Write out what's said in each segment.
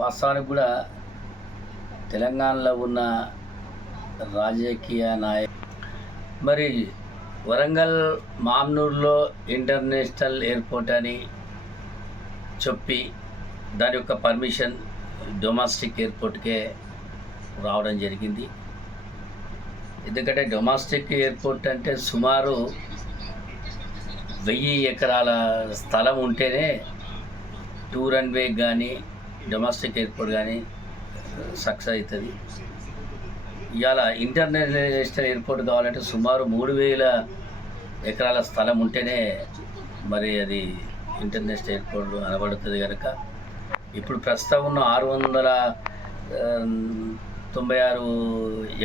వాస్తవానికి కూడా తెలంగాణలో ఉన్న రాజకీయ మరి వరంగల్ మామ్నూర్లో ఇంటర్నేషనల్ ఎయిర్పోర్ట్ అని చెప్పి దాని యొక్క పర్మిషన్ డొమెస్టిక్ ఎయిర్పోర్ట్కే రావడం జరిగింది. ఎందుకంటే డొమెస్టిక్ ఎయిర్పోర్ట్ అంటే సుమారు 1000 ఎకరాల స్థలం ఉంటేనే టూ రన్వే కానీ డొమెస్టిక్ ఎయిర్పోర్ట్ కానీ సక్సెస్ అవుతుంది. ఇవాళ ఇంటర్నేషనల్ ఎయిర్పోర్ట్ కావాలంటే సుమారు 3000 ఎకరాల స్థలం ఉంటేనే మరి అది ఇంటర్నేషనల్ ఎయిర్పోర్ట్ అనబడుతుంది కనుక ఇప్పుడు ప్రస్తుతం ఉన్న 696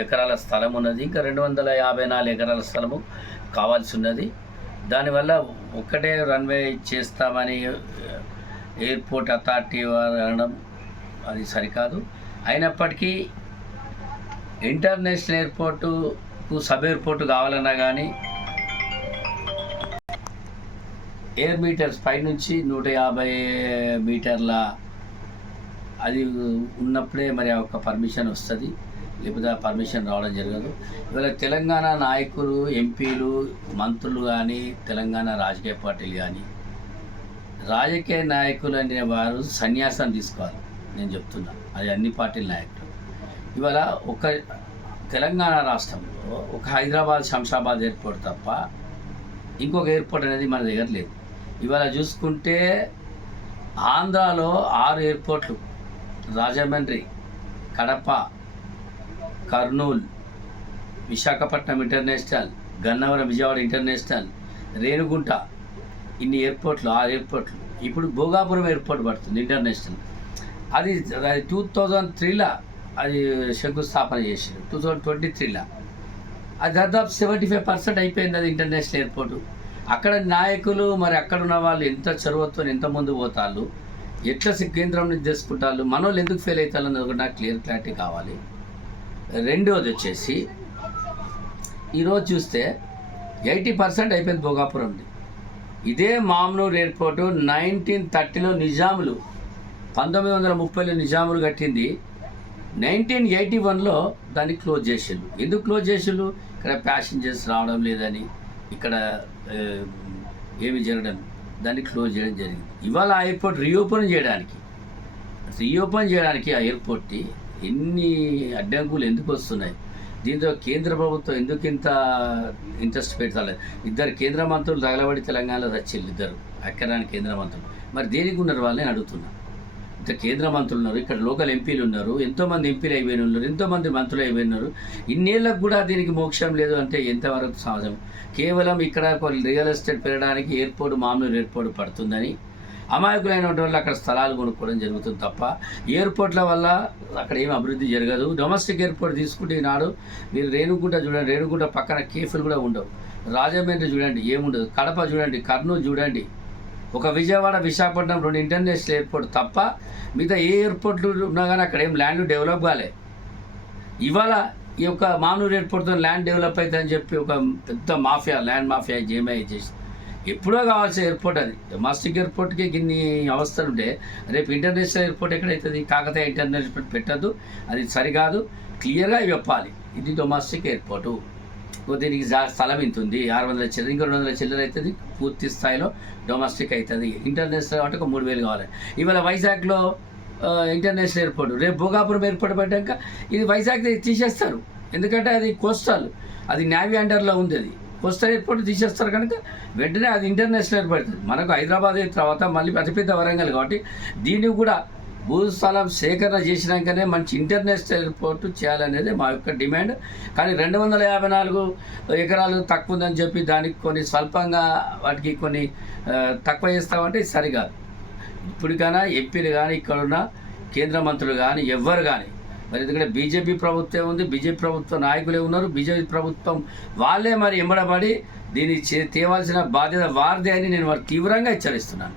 ఎకరాల స్థలం ఉన్నది. ఇంకా 254 ఎకరాల స్థలము కావాల్సి ఉన్నది. దానివల్ల ఒక్కటే రన్వే చేస్తామని ఎయిర్పోర్ట్ అథారిటీ వారు అనడం అది సరికాదు. అయినప్పటికీ ఇంటర్నేషనల్ ఎయిర్పోర్టుకు సబ్ ఎయిర్పోర్టు కావాలన్నా కానీ ఎయిర్ మీటర్స్ పైనుంచి 150 మీటర్ల అది ఉన్నప్పుడే మరి ఆ ఒక పర్మిషన్ వస్తుంది, లేకపోతే ఆ పర్మిషన్ రావడం జరగదు. ఇవాళ తెలంగాణ నాయకులు, ఎంపీలు, మంత్రులు కానీ, తెలంగాణ రాజకీయ పార్టీలు కానీ, రాజకీయ నాయకులు అనే వారు సన్యాసం తీసుకోవాలి. నేను చెప్తున్నా, అది అన్ని పార్టీల నాయకులు. ఇవాళ ఒక తెలంగాణ రాష్ట్రంలో ఒక హైదరాబాద్, శంషాబాద్ ఎయిర్పోర్ట్ తప్ప ఇంకొక ఎయిర్పోర్ట్ అనేది మన దగ్గర లేదు. ఇవాళ చూసుకుంటే ఆంధ్రాలో 6 ఎయిర్పోర్ట్లు, రాజమండ్రి, కడప, కర్నూలు, విశాఖపట్నం ఇంటర్నేషనల్, గన్నవరం విజయవాడ ఇంటర్నేషనల్, రేణుగుంట, ఇన్ని ఎయిర్పోర్ట్లు, 6 ఎయిర్పోర్ట్లు. ఇప్పుడు భోగాపురం ఎయిర్పోర్ట్ పడుతుంది ఇంటర్నేషనల్. అది 2003లో అది శంకుస్థాపన చేసింది. 2023లో అది దాదాపు 75% అయిపోయింది అది ఇంటర్నేషనల్ ఎయిర్పోర్టు. అక్కడ నాయకులు మరి అక్కడ ఉన్న వాళ్ళు ఎంత చొరవతో ఎంత ముందు పోతాళ్ళు, ఎట్లా కేంద్రం నుంచి చేసుకుంటారు, మనోళ్ళు ఎందుకు ఫెయిల్ అవుతారు అన్నది ఒకటి నాకు క్లారిటీ కావాలి. రెండోది వచ్చేసి ఈరోజు చూస్తే 80% అయిపోయింది భోగాపురంది. ఇదే మామ్నూర్ ఎయిర్పోర్టు 1930లో నిజాములు, 1930లో నిజాములు కట్టింది. 1981లో దాన్ని క్లోజ్ చేసిండు. ఎందుకు క్లోజ్ చేసిండు? ఇక్కడ ప్యాసింజర్స్ రావడం లేదని, ఇక్కడ ఏమి జరగడం, దాన్ని క్లోజ్ చేయడం జరిగింది. ఇవాళ ఆ ఎయిర్పోర్ట్ రీఓపెన్ చేయడానికి ఆ ఎయిర్పోర్ట్ని ఎన్ని అడ్డంకులు ఎందుకు వస్తున్నాయి? దీంతో కేంద్ర ప్రభుత్వం ఎందుకు ఇంత ఇంట్రెస్ట్ పెడతారు? 2 కేంద్ర మంత్రులు తగలబడి తెలంగాణలో వచ్చేళ్ళు, 2 అక్కరాని కేంద్ర మంత్రులు. మరి దేనికి ఉన్నారు వాళ్ళని అడుగుతున్నా. ఇంత కేంద్ర మంత్రులు ఉన్నారు, ఇక్కడ లోకల్ ఎంపీలు ఉన్నారు, ఎంతోమంది ఎంపీలు అయిపోయిన ఉన్నారు, ఎంతోమంది మంత్రులు అయిపోయినారు. ఇన్నేళ్ళకు కూడా దీనికి మోక్షం లేదు అంటే ఎంతవరకు సహజం? కేవలం ఇక్కడ రియల్ ఎస్టేట్ పెరగడానికి ఎయిర్పోర్ట్, మామూలు ఎయిర్పోర్ట్ పడుతుందని అమాయకులైన వాళ్ళు అక్కడ స్థలాలు కొనుక్కోవడం జరుగుతుంది తప్ప ఎయిర్పోర్ట్ల వల్ల అక్కడ ఏం అభివృద్ధి జరగదు. డొమెస్టిక్ ఎయిర్పోర్ట్ తీసుకుంటే ఈనాడు మీరు రేణుగుంట చూడండి, రేణుగుంట పక్కన కేఫ్లు కూడా ఉండవు. రాజమండ్రి చూడండి, ఏముండదు. కడప చూడండి, కర్నూలు చూడండి. ఒక విజయవాడ, విశాఖపట్నం 2 ఇంటర్నేషనల్ ఎయిర్పోర్ట్ తప్ప మిగతా ఏ ఎయిర్పోర్ట్లు ఉన్నా కానీ అక్కడ ఏం ల్యాండ్ డెవలప్ కాలే. ఇవాళ ఈ యొక్క మామూలు ఎయిర్పోర్ట్తో ల్యాండ్ డెవలప్ అవుతుందని చెప్పి ఒక పెద్ద మాఫియా, ల్యాండ్ మాఫియా జేమై చేసి ఎప్పుడో కావాల్సిన ఎయిర్పోర్ట్ అది. డొమెస్టిక్ ఎయిర్పోర్ట్కి ఇన్ని అవస్థలు ఉంటే రేపు ఇంటర్నేషనల్ ఎయిర్పోర్ట్ ఎక్కడైతుంది? కాకతీయ ఇంటర్నేషనల్ ఎయిర్పోర్ట్ పెట్టద్దు, అది సరికాదు. క్లియర్గా చెప్పాలి, ఇది డొమెస్టిక్ ఎయిర్పోర్టు, దీనికి స్థలం ఇంత ఉంది, 600 చిల్లర, ఇంకా 200 చిల్లర అవుతుంది, పూర్తి స్థాయిలో డొమెస్టిక్ అవుతుంది. ఇంటర్నేషనల్ అంటే ఒక 3000 కావాలి. ఇవాళ వైజాగ్లో ఇంటర్నేషనల్ ఎయిర్పోర్ట్, రేపు భోగాపురం ఎయిర్పోర్ట్ పెట్టాక ఇది వైజాగ్ తీసేస్తారు. ఎందుకంటే అది కోస్టల్, అది నేవీ అండర్లో ఉంది. అది కోస్టల్ ఎయిర్పోర్ట్ తీసేస్తారు కనుక వెంటనే అది ఇంటర్నేషనల్ ఎయిర్పోర్ట్. మనకు హైదరాబాద్ తర్వాత మళ్ళీ అతిపెద్ద వరంగల్ కాబట్టి దీన్ని కూడా భూస్థలం సేకరణ చేసినాకనే మంచి ఇంటర్నేషనల్ ఎయిర్పోర్ట్ చేయాలనేది మా యొక్క డిమాండ్. కానీ 254 ఎకరాలు తక్కువ ఉందని చెప్పి దానికి కొన్ని స్వల్పంగా వాటికి కొన్ని తక్కువ చేస్తామంటే ఇది సరికాదు. ఇప్పటికైనా ఎంపీలు కానీ, ఇక్కడున్న కేంద్ర మంత్రులు కానీ, ఎవ్వరు కానీ మరి ఎందుకంటే బీజేపీ ప్రభుత్వం ఉంది, బీజేపీ ప్రభుత్వ నాయకులే ఉన్నారు, బీజేపీ ప్రభుత్వం వాళ్ళే మరి ఎంబడబడి దీన్ని తేవాల్సిన బాధ్యత వారిదే అని నేను తీవ్రంగా హెచ్చరిస్తున్నాను.